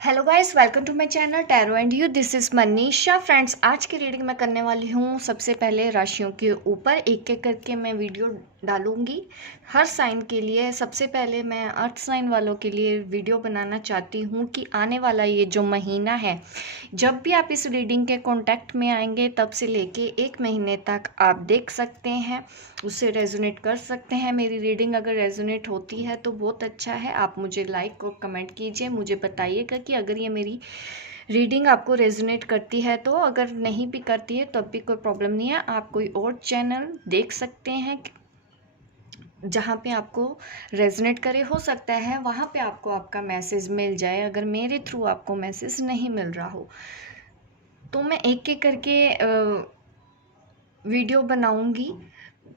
Hello guys, welcome to my channel tarot and you. This is Manisha. Friends, आज की reading मैं करने वाली हूँ। सबसे पहले राशियों के ऊपर एक एक करके मैं वीडियो डालूंगी हर साइन के लिए। सबसे पहले मैं अर्थ साइन वालों के लिए वीडियो बनाना चाहती हूँ कि आने वाला ये जो महीना है, जब भी आप इस रीडिंग के कांटेक्ट में आएंगे तब से लेके 1 महीने तक आप देख सकते हैं, उससे रेजोनेट कर सकते हैं। मेरी रीडिंग अगर रेजोनेट होती है तो बहुत अच्छा है। आप मुझे लाइक और कमेंट कीजिए, मुझे बताइएगा कि अगर ये मेरी रीडिंग आपको रेजोनेट करती है तो। अगर नहीं भी करती है तब भी कोई प्रॉब्लम नहीं है, आप कोई और चैनल देख सकते हैं जहाँ पे आपको रेजोनेट करे। हो सकता है वहाँ पे आपको आपका मैसेज मिल जाए, अगर मेरे थ्रू आपको मैसेज नहीं मिल रहा हो तो मैं एक एक करके वीडियो बनाऊंगी।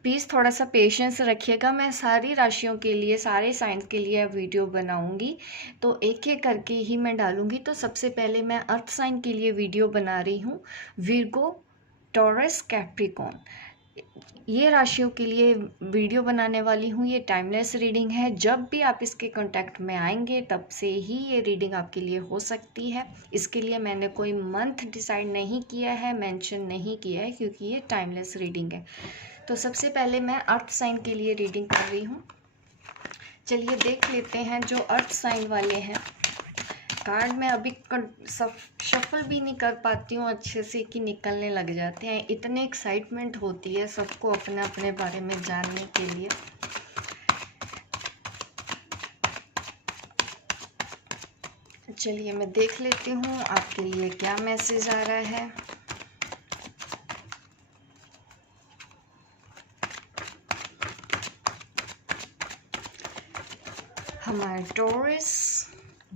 प्लीज़ थोड़ा सा पेशेंस रखिएगा। मैं सारी राशियों के लिए, सारे साइंस के लिए वीडियो बनाऊंगी तो एक एक करके ही मैं डालूंगी। तो सबसे पहले मैं अर्थ साइन के लिए वीडियो बना रही हूँ। विर्गो, टॉरस, कैप्रिकॉर्न, ये राशियों के लिए वीडियो बनाने वाली हूँ। ये टाइमलेस रीडिंग है। जब भी आप इसके कांटेक्ट में आएंगे तब से ही ये रीडिंग आपके लिए हो सकती है। इसके लिए मैंने कोई मंथ डिसाइड नहीं किया है, मेंशन नहीं किया है, क्योंकि ये टाइमलेस रीडिंग है। तो सबसे पहले मैं अर्थ साइन के लिए रीडिंग कर रही हूँ। चलिए देख लेते हैं जो अर्थ साइन वाले हैं। कार्ड मैं अभी शफल भी नहीं कर पाती हूँ अच्छे से कि निकलने लग जाते हैं। इतने एक्साइटमेंट होती है सबको अपने अपने बारे में जानने के लिए। चलिए मैं देख लेती हूँ आपके लिए क्या मैसेज आ रहा है। हमारे टॉरस,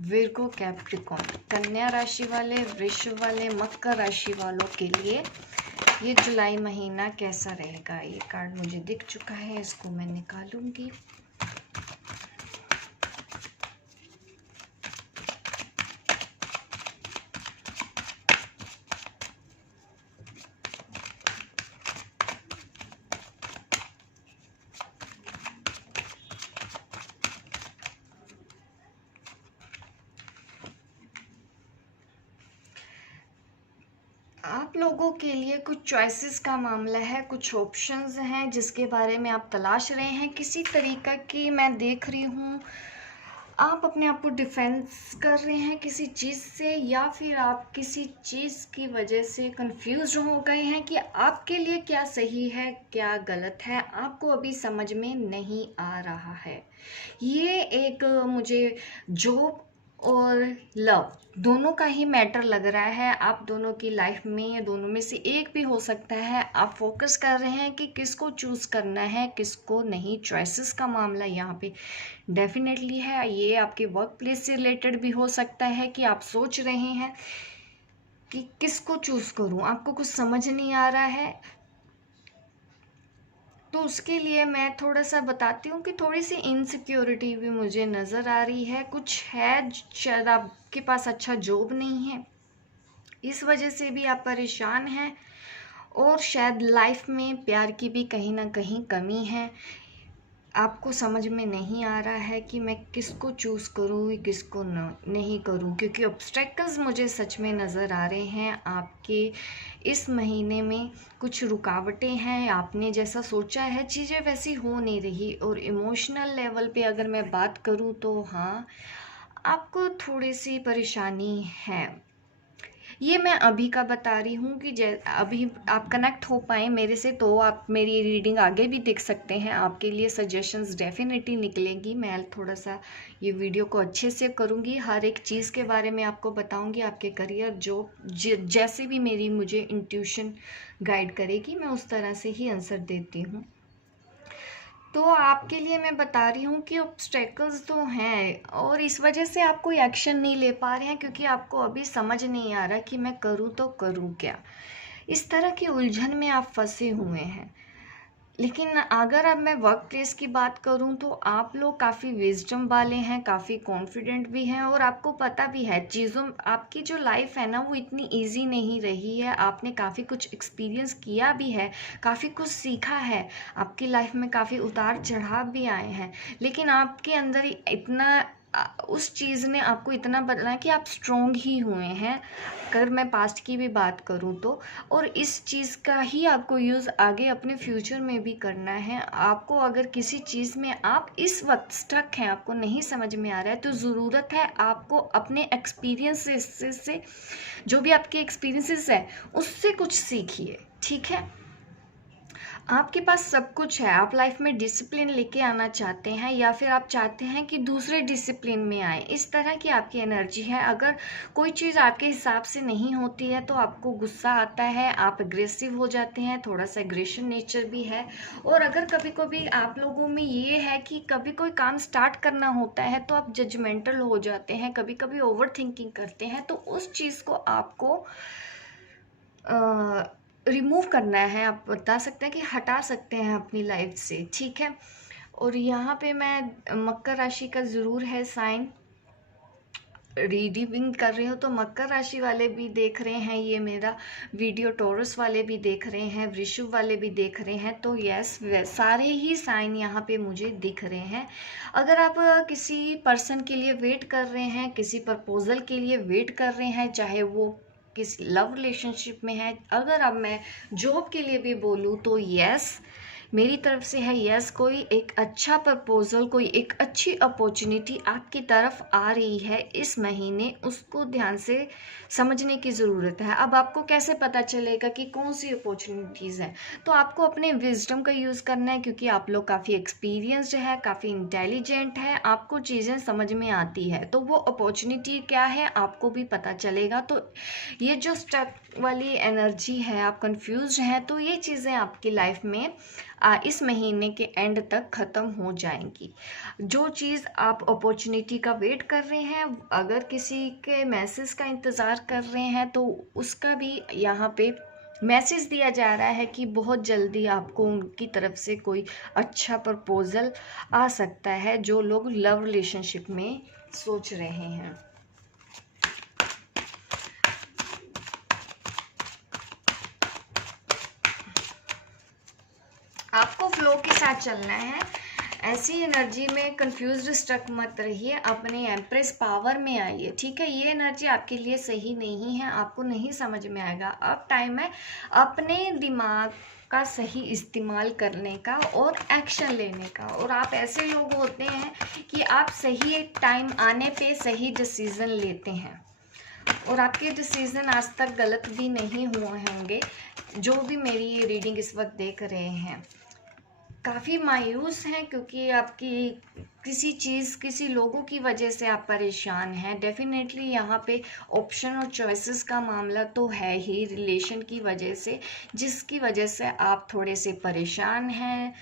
विर्गो, कैप्रिकॉर्न, कन्या राशि वाले, वृश्चिक वाले, मकर राशि वालों के लिए ये जुलाई महीना कैसा रहेगा। ये कार्ड मुझे दिख चुका है, इसको मैं निकालूंगी। आप लोगों के लिए कुछ चॉइसेस का मामला है, कुछ ऑप्शंस हैं जिसके बारे में आप तलाश रहे हैं। किसी तरीका की मैं देख रही हूँ आप अपने आप को डिफेंस कर रहे हैं किसी चीज़ से, या फिर आप किसी चीज़ की वजह से कंफ्यूज हो गए हैं कि आपके लिए क्या सही है क्या गलत है। आपको अभी समझ में नहीं आ रहा है। ये एक मुझे जॉब और लव दोनों का ही मैटर लग रहा है। आप दोनों की लाइफ में या दोनों में से एक भी हो सकता है। आप फोकस कर रहे हैं कि किसको चूज़ करना है किसको नहीं। चॉइसेस का मामला यहाँ पे डेफिनेटली है। ये आपके वर्क प्लेस से रिलेटेड भी हो सकता है कि आप सोच रहे हैं कि किसको चूज़ करूँ, आपको कुछ समझ नहीं आ रहा है। तो उसके लिए मैं थोड़ा सा बताती हूँ कि थोड़ी सी इनसिक्योरिटी भी मुझे नज़र आ रही है। कुछ है, शायद आपके पास अच्छा जॉब नहीं है, इस वजह से भी आप परेशान हैं। और शायद लाइफ में प्यार की भी कहीं ना कहीं कमी है। आपको समझ में नहीं आ रहा है कि मैं किसको चूज़ करूँ किसको नहीं करूँ, क्योंकि ऑब्स्टेकल्स मुझे सच में नज़र आ रहे हैं। आपके इस महीने में कुछ रुकावटें हैं। आपने जैसा सोचा है चीज़ें वैसी हो नहीं रही। और इमोशनल लेवल पे अगर मैं बात करूँ तो हाँ, आपको थोड़ी सी परेशानी है। ये मैं अभी का बता रही हूँ कि अभी आप कनेक्ट हो पाए मेरे से तो आप मेरी रीडिंग आगे भी देख सकते हैं। आपके लिए सजेशंस डेफिनेटली निकलेंगी। मैं थोड़ा सा ये वीडियो को अच्छे से करूँगी, हर एक चीज़ के बारे में आपको बताऊँगी। आपके करियर जॉब जैसे भी मेरी मुझे इंट्यूशन गाइड करेगी मैं उस तरह से ही आंसर देती हूँ। तो आपके लिए मैं बता रही हूँ कि ऑब्स्टेकल्स तो हैं और इस वजह से आप कोई एक्शन नहीं ले पा रहे हैं, क्योंकि आपको अभी समझ नहीं आ रहा कि मैं करूँ तो करूँ क्या। इस तरह की उलझन में आप फंसे हुए हैं। लेकिन अगर अब मैं वर्क प्लेस की बात करूं तो आप लोग काफ़ी विजडम वाले हैं, काफ़ी कॉन्फिडेंट भी हैं और आपको पता भी है चीज़ों, आपकी जो लाइफ है ना वो इतनी इजी नहीं रही है। आपने काफ़ी कुछ एक्सपीरियंस किया भी है, काफ़ी कुछ सीखा है, आपकी लाइफ में काफ़ी उतार चढ़ाव भी आए हैं। लेकिन आपके अंदर इतना उस चीज़ ने आपको इतना बदला है कि आप स्ट्रोंग ही हुए हैं, अगर मैं पास्ट की भी बात करूं तो। और इस चीज़ का ही आपको यूज़ आगे अपने फ्यूचर में भी करना है। आपको अगर किसी चीज़ में आप इस वक्त स्टक हैं, आपको नहीं समझ में आ रहा है, तो ज़रूरत है आपको अपने एक्सपीरियंसेस से जो भी आपके एक्सपीरियंसेस है उससे कुछ सीखिए, ठीक है। आपके पास सब कुछ है, आप लाइफ में डिसिप्लिन लेके आना चाहते हैं या फिर आप चाहते हैं कि दूसरे डिसिप्लिन में आए, इस तरह की आपकी एनर्जी है। अगर कोई चीज़ आपके हिसाब से नहीं होती है तो आपको गुस्सा आता है, आप एग्रेसिव हो जाते हैं, थोड़ा सा एग्रेशन नेचर भी है। और अगर कभी कभी आप लोगों में ये है कि कभी कोई काम स्टार्ट करना होता है तो आप जजमेंटल हो जाते हैं, कभी कभी ओवर थिंकिंग करते हैं, तो उस चीज़ को आपको रिमूव करना है। आप बता सकते हैं कि हटा सकते हैं अपनी लाइफ से, ठीक है। और यहाँ पे मैं मकर राशि का ज़रूर है साइन रीडिंग कर रही हूँ, तो मकर राशि वाले भी देख रहे हैं ये मेरा वीडियो, टॉरस वाले भी देख रहे हैं, वृश्चिक वाले भी देख रहे हैं, तो यस सारे ही साइन यहाँ पे मुझे दिख रहे हैं। अगर आप किसी पर्सन के लिए वेट कर रहे हैं, किसी प्रपोजल के लिए वेट कर रहे हैं, चाहे वो किसी लव रिलेशनशिप में है, अगर अब मैं जॉब के लिए भी बोलूँ तो यस मेरी तरफ से है यस। कोई एक अच्छा प्रपोजल, कोई एक अच्छी अपॉर्चुनिटी आपकी तरफ आ रही है इस महीने, उसको ध्यान से समझने की ज़रूरत है। अब आपको कैसे पता चलेगा कि कौन सी अपॉर्चुनिटीज़ हैं, तो आपको अपने विजडम का यूज़ करना है, क्योंकि आप लोग काफ़ी एक्सपीरियंस्ड है, काफ़ी इंटेलिजेंट है, आपको चीज़ें समझ में आती है, तो वो अपॉर्चुनिटी क्या है आपको भी पता चलेगा। तो ये जो स्टक वाली एनर्जी है, आप कंफ्यूज हैं, तो ये चीज़ें आपकी लाइफ में इस महीने के एंड तक ख़त्म हो जाएंगी। जो चीज़ आप अपॉर्चुनिटी का वेट कर रहे हैं, अगर किसी के मैसेज का इंतज़ार कर रहे हैं, तो उसका भी यहाँ पे मैसेज दिया जा रहा है कि बहुत जल्दी आपको उनकी तरफ से कोई अच्छा प्रपोजल आ सकता है, जो लोग लव रिलेशनशिप में सोच रहे हैं। आपको फ्लो के साथ चलना है, ऐसी एनर्जी में कंफ्यूज्ड स्टक मत रहिए, अपने एम्प्रेस पावर में आइए, ठीक है। ये एनर्जी आपके लिए सही नहीं है, आपको नहीं समझ में आएगा। अब टाइम है अपने दिमाग का सही इस्तेमाल करने का और एक्शन लेने का। और आप ऐसे लोग होते हैं कि आप सही टाइम आने पे सही डिसीज़न लेते हैं, और आपके डिसीज़न आज तक गलत भी नहीं हुए होंगे। जो भी मेरी ये रीडिंग इस वक्त देख रहे हैं काफ़ी मायूस हैं, क्योंकि आपकी किसी चीज़, किसी लोगों की वजह से आप परेशान हैं। डेफिनेटली यहाँ पे ऑप्शन और चॉइसेस का मामला तो है ही, रिलेशन की वजह से, जिसकी वजह से आप थोड़े से परेशान हैं।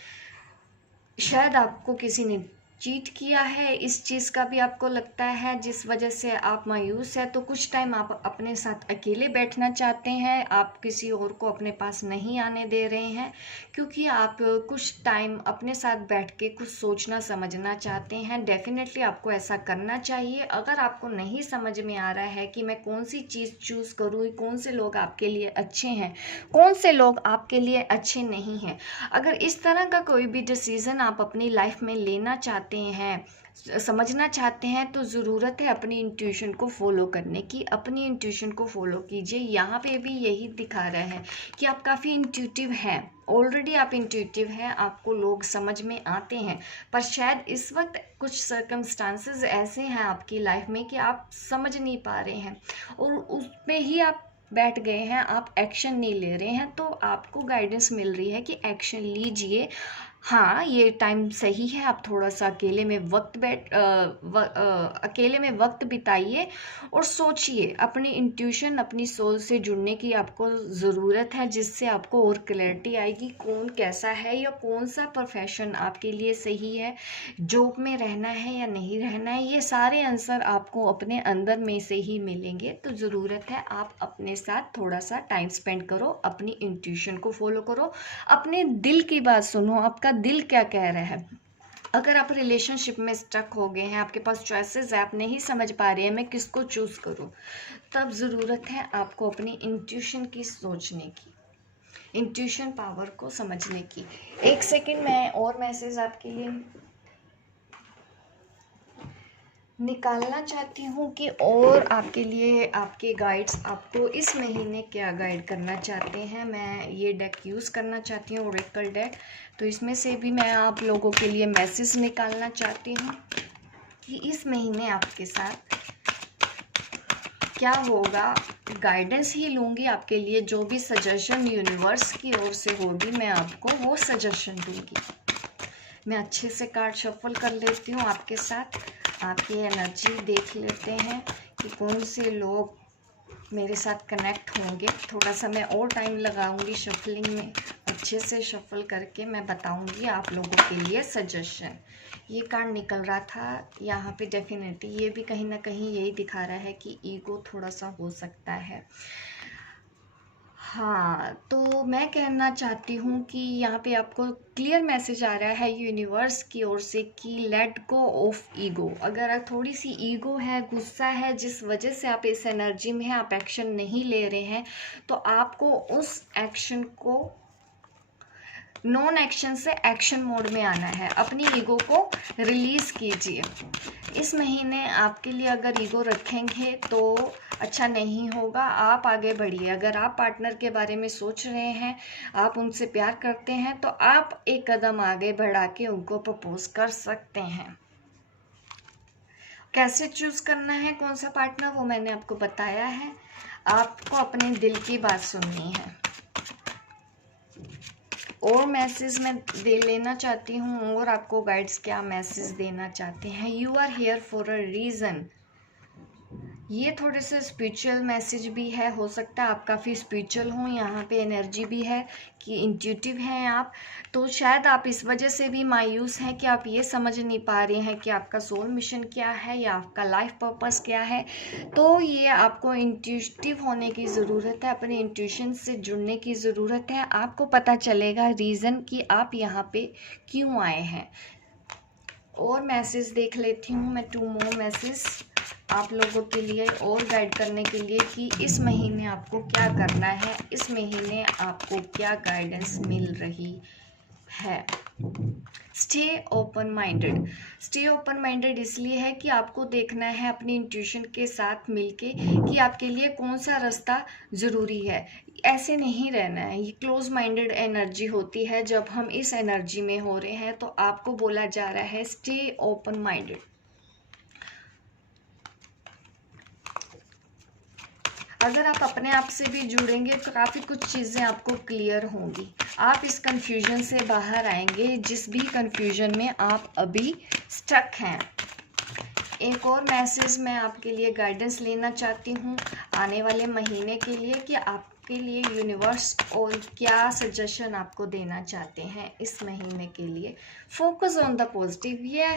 शायद आपको किसी ने चीट किया है, इस चीज़ का भी आपको लगता है, जिस वजह से आप मायूस है। तो कुछ टाइम आप अपने साथ अकेले बैठना चाहते हैं, आप किसी और को अपने पास नहीं आने दे रहे हैं, क्योंकि आप कुछ टाइम अपने साथ बैठ के कुछ सोचना समझना चाहते हैं। डेफिनेटली आपको ऐसा करना चाहिए। अगर आपको नहीं समझ में आ रहा है कि मैं कौन सी चीज़ चूज़ करूँ, कौन से लोग आपके लिए अच्छे हैं, कौन से लोग आपके लिए अच्छे नहीं हैं, अगर इस तरह का कोई भी डिसीज़न आप अपनी लाइफ में लेना चाहते हैं, समझना चाहते हैं, तो ज़रूरत है अपनी इंट्यूशन को फॉलो करने की। अपनी इंट्यूशन को फॉलो कीजिए। यहाँ पे भी यही दिखा रहा है कि आप काफ़ी इंट्यूटिव हैं, ऑलरेडी आप इंट्यूटिव हैं, आपको लोग समझ में आते हैं, पर शायद इस वक्त कुछ सर्कमस्टांसेस ऐसे हैं आपकी लाइफ में कि आप समझ नहीं पा रहे हैं, और उस पे ही आप बैठ गए हैं, आप एक्शन नहीं ले रहे हैं। तो आपको गाइडेंस मिल रही है कि एक्शन लीजिए। हाँ, ये टाइम सही है, आप थोड़ा सा अकेले में अकेले में वक्त बिताइए और सोचिए। अपनी इंट्यूशन, अपनी सोल से जुड़ने की आपको ज़रूरत है, जिससे आपको और क्लैरिटी आएगी कौन कैसा है या कौन सा प्रोफेशन आपके लिए सही है, जॉब में रहना है या नहीं रहना है। ये सारे आंसर आपको अपने अंदर में से ही मिलेंगे। तो ज़रूरत है आप अपने साथ थोड़ा सा टाइम स्पेंड करो, अपनी इंट्यूशन को फॉलो करो, अपने दिल की बात सुनो, आपका दिल क्या कह रहा है। अगर आप रिलेशनशिप में स्टक हो गए हैं, आपके पास चॉइसेस है, आप नहीं समझ पा रहे हैं मैं किसको चूज़ करूं, तब ज़रूरत है आपको अपनी इंट्यूशन की सोचने की, इंट्यूशन पावर को समझने की। एक सेकंड, मैं और मैसेज आपके लिए। निकालना चाहती हूँ कि और आपके लिए आपके गाइड्स आपको इस महीने क्या गाइड करना चाहते हैं। मैं ये डेक यूज़ करना चाहती हूँ, ओरेकल डेक। तो इसमें से भी मैं आप लोगों के लिए मैसेज निकालना चाहती हूँ कि इस महीने आपके साथ क्या होगा। गाइडेंस ही लूँगी आपके लिए, जो भी सजेशन यूनिवर्स की ओर से होगी मैं आपको वो सजेशन दूँगी। मैं अच्छे से कार्ड शफल कर लेती हूँ आपके साथ, आपकी एनर्जी देख लेते हैं कि कौन से लोग मेरे साथ कनेक्ट होंगे। थोड़ा सा मैं और टाइम लगाऊंगी शफलिंग में, अच्छे से शफल करके मैं बताऊंगी आप लोगों के लिए सजेशन। ये कार्ड निकल रहा था यहाँ पे, डेफिनेटली ये भी कहीं ना कहीं यही दिखा रहा है कि ईगो थोड़ा सा हो सकता है। हाँ, तो मैं कहना चाहती हूँ कि यहाँ पे आपको क्लियर मैसेज आ रहा है यूनिवर्स की ओर से कि लेट गो ऑफ ईगो। अगर थोड़ी सी ईगो है, गुस्सा है, जिस वजह से आप इस एनर्जी में हैं, आप एक्शन नहीं ले रहे हैं, तो आपको उस एक्शन को नॉन एक्शन से एक्शन मोड में आना है। अपनी ईगो को रिलीज कीजिए। इस महीने आपके लिए अगर ईगो रखेंगे तो अच्छा नहीं होगा। आप आगे बढ़िए। अगर आप पार्टनर के बारे में सोच रहे हैं, आप उनसे प्यार करते हैं, तो आप एक कदम आगे बढ़ा के उनको प्रपोज कर सकते हैं। कैसे चूज करना है कौन सा पार्टनर, वो मैंने आपको बताया है। आपको अपने दिल की बात सुननी है। और मैसेज मैं दे लेना चाहती हूँ, और आपको गाइड्स क्या मैसेज देना चाहते हैं। You are here for a reason. ये थोड़े से स्पिरिचुअल मैसेज भी है, हो सकता है आप काफ़ी स्पिरिचुअल हों। यहाँ पे एनर्जी भी है कि इंट्यूटिव हैं आप, तो शायद आप इस वजह से भी मायूस हैं कि आप ये समझ नहीं पा रहे हैं कि आपका सोल मिशन क्या है या आपका लाइफ पर्पस क्या है। तो ये आपको इंट्यूटिव होने की ज़रूरत है, अपने इंट्यूशन से जुड़ने की ज़रूरत है। आपको पता चलेगा रीज़न कि आप यहाँ पे क्यों आए हैं। और मैसेज देख लेती हूँ मैं, 2 मोर मैसेज आप लोगों के लिए और गाइड करने के लिए कि इस महीने आपको क्या करना है, इस महीने आपको क्या गाइडेंस मिल रही है। Stay open minded. Stay open minded इसलिए है कि आपको देखना है अपनी इंट्यूशन के साथ मिलके कि आपके लिए कौन सा रास्ता ज़रूरी है। ऐसे नहीं रहना है। ये क्लोज माइंडेड एनर्जी होती है। जब हम इस एनर्जी में हो रहे हैं तो आपको बोला जा रहा है स्टे ओपन माइंडेड। अगर आप अपने आप से भी जुड़ेंगे तो काफ़ी कुछ चीज़ें आपको क्लियर होंगी। आप इस कंफ्यूजन से बाहर आएंगे, जिस भी कंफ्यूजन में आप अभी स्टक हैं। एक और मैसेज मैं आपके लिए गाइडेंस लेना चाहती हूँ आने वाले महीने के लिए कि आपके लिए यूनिवर्स और क्या सजेशन आपको देना चाहते हैं इस महीने के लिए। Focus on the positive. ये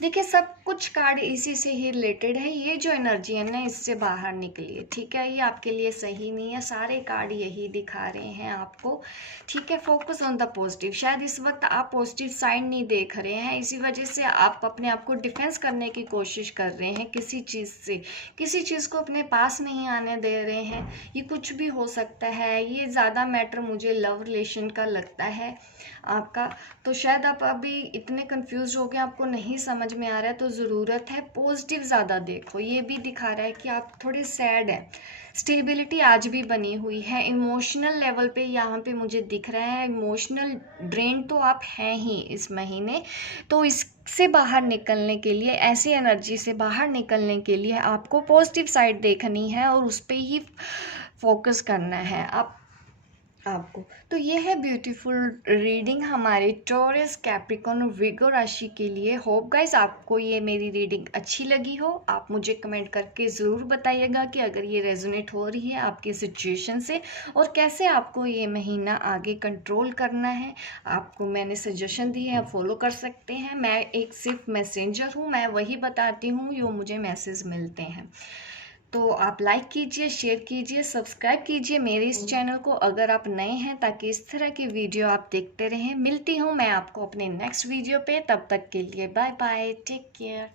देखिए, सब कुछ कार्ड इसी से ही रिलेटेड है। ये जो एनर्जी है ना, इससे बाहर निकलिए, ठीक है। ये आपके लिए सही नहीं है। सारे कार्ड यही दिखा रहे हैं आपको, ठीक है। Focus on the positive. शायद इस वक्त आप पॉजिटिव साइड नहीं देख रहे हैं, इसी वजह से आप अपने आप को डिफेंस करने की कोशिश कर रहे हैं किसी चीज़ से, किसी चीज़ को अपने पास नहीं आने दे रहे हैं। ये कुछ भी हो सकता है। ये ज़्यादा मैटर मुझे लव रिलेशन का लगता है आपका। तो शायद आप अभी इतने कंफ्यूज हो गए, आपको नहीं समझ में आ रहा है, तो ज़रूरत है पॉजिटिव ज़्यादा देखो। ये भी दिखा रहा है कि आप थोड़े सैड हैं। स्टेबिलिटी आज भी बनी हुई है। इमोशनल लेवल पे यहाँ पे मुझे दिख रहा है, इमोशनल ड्रेन तो आप हैं ही इस महीने। तो इससे बाहर निकलने के लिए, ऐसी एनर्जी से बाहर निकलने के लिए आपको पॉजिटिव साइड देखनी है और उस पर ही फोकस करना है आपको। तो ये है ब्यूटीफुल रीडिंग हमारे टॉरस, कैप्रिकॉर्न और विगो राशि के लिए। होप गाइस आपको ये मेरी रीडिंग अच्छी लगी हो। आप मुझे कमेंट करके ज़रूर बताइएगा कि अगर ये रेजोनेट हो रही है आपकी सिचुएशन से, और कैसे आपको ये महीना आगे कंट्रोल करना है। आपको मैंने सजेशन दी है, फॉलो कर सकते हैं। मैं एक सिर्फ मैसेंजर हूँ, मैं वही बताती हूँ जो मुझे मैसेज मिलते हैं। तो आप लाइक कीजिए, शेयर कीजिए, सब्सक्राइब कीजिए मेरे इस चैनल को अगर आप नए हैं, ताकि इस तरह की वीडियो आप देखते रहें। मिलती हूँ मैं आपको अपने नेक्स्ट वीडियो पे। तब तक के लिए बाय बाय, टेक केयर।